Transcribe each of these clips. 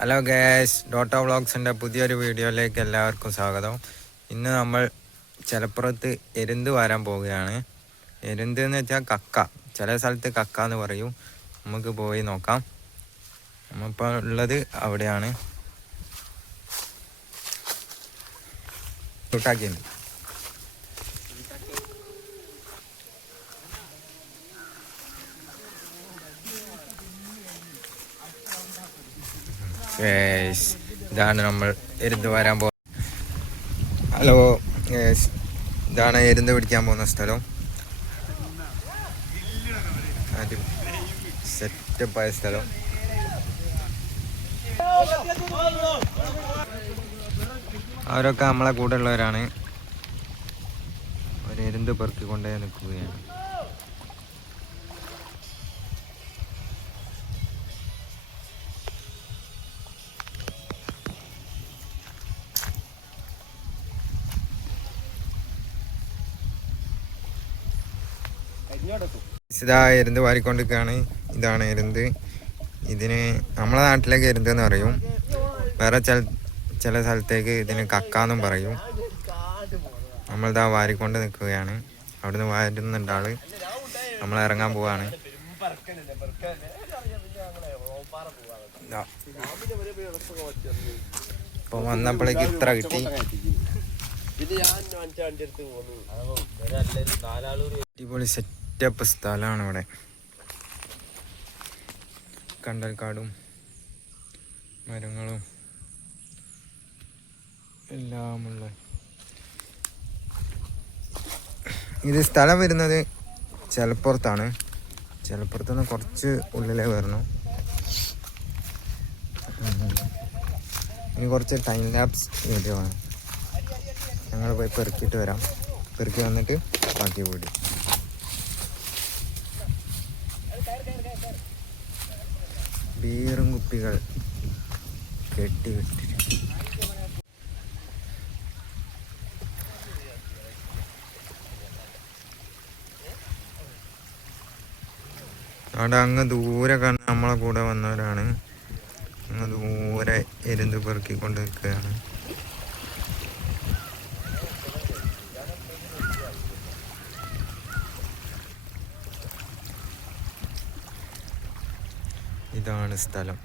Hello guys, daughter വ്ളോഗ്സിൻ്റെ പുതിയൊരു വീഡിയോയിലേക്ക് എല്ലാവർക്കും സ്വാഗതം. ഇന്ന് നമ്മൾ ചിലപ്പുറത്ത് എരുന്ത് വരാൻ പോവുകയാണ്. എരുന്ത് എന്ന് വെച്ചാൽ കക്ക, ചില സ്ഥലത്ത് കക്ക എന്ന് പറയും. നമുക്ക് പോയി നോക്കാം. നമ്മളിപ്പോൾ ഉള്ളത് അവിടെയാണ്. ൂട്ടാക്കിയുണ്ട്. ഇതാണ് നമ്മൾ എരുന്ത് വരാൻ പോകുന്നത്. ഹലോ ഗൈസ്, ഇതാണ് എരുന്ത് പിടിക്കാൻ പോകുന്ന സ്ഥലം. സെറ്റപ്പായ സ്ഥലം. അവരൊക്കെ നമ്മളെ കൂടെ ഉള്ളവരാണ്. ഒരു എരുന്ത് പെറുക്കിക്കൊണ്ടേ നിൽക്കുകയാണ്. ഇതാ എരുന്ത് വാരിക്കൊണ്ടിരിക്കുകയാണ്. ഇതാണ് എരുന്ത്. ഇതിന് നമ്മളെ നാട്ടിലേക്ക് എരുന്ത് എന്ന് പറയും. വേറെ ചില സ്ഥലത്തേക്ക് ഇതിന് കക്കാന്നും പറയും. നമ്മളിതാ വാരിക്കൊണ്ട് നിൽക്കുകയാണ്. അവിടുന്ന് വാരുന്നുണ്ട് ആള്. നമ്മൾ ഇറങ്ങാൻ പോവാണ്. ഇപ്പൊ വന്നപ്പോഴേക്ക് ഇത്ര കിട്ടി. അടിപൊളി സെറ്റപ്പ് സ്ഥലമാണ് ഇവിടെ. കണ്ടൽക്കാടും മരങ്ങളും എല്ലാമുള്ള ഇത് സ്ഥലം വരുന്നത് ചിലപ്പുറത്താണ്. ചിലപ്പുറത്തുനിന്ന് കുറച്ച് ഉള്ളിലേ വരണം. ഇനി കുറച്ച് ടൈം ലാപ്സ് വീഡിയോ ആണ്. ഞങ്ങൾ പോയി പെറുക്കിയിട്ട് വരാം. പെറുക്കി വന്നിട്ട് ബാക്കി വീഡിയോ. ബീറും കുപ്പികൾ കെട്ടി അവിടെ അങ്ങ് ദൂരെ കണ്ട് നമ്മളെ കൂടെ വന്നവരാണ്. അങ്ങ് ദൂരെ എരുന്ത് പെറുക്കിക്കൊണ്ട് നിൽക്കുകയാണ്. ഇതാണ് സ്ഥലം.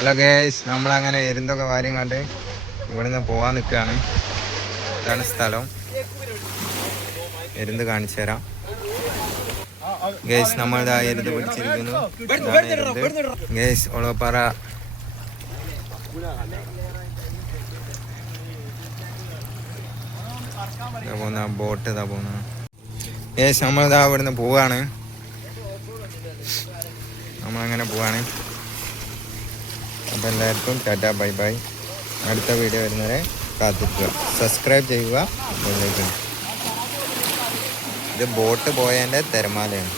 ഹലോ ഗൈസ്, നമ്മളങ്ങനെ എരുന്തൊക്കെ വാര്യം കണ്ട് ഇവിടുന്ന് പോകാൻ നിൽക്കുകയാണ്. ഇതാണ് സ്ഥലം. എരുന്ത് കാണിച്ചു തരാം ഗൈസ്. നമ്മളിതാ എരുന്ത് പിടിച്ചിരിക്കുന്നു. ഗൈസ്, ഒളവപ്പാറ ഇതാ പോകുന്ന ബോട്ട് ഇതാ പോകുന്ന ഏകദേശം നമ്മളിതാ ഇവിടുന്ന് പോവാണ്. നമ്മളങ്ങനെ പോവാണ്. അപ്പോൾ എല്ലാവർക്കും ടാറ്റാ ബൈ ബൈ. അടുത്ത വീഡിയോ വരുന്നവരെ കാത്തിരിക്കുക. സബ്സ്ക്രൈബ് ചെയ്യുക. ഇത് ബോട്ട് പോയതിൻ്റെ തിരമാലയാണ്.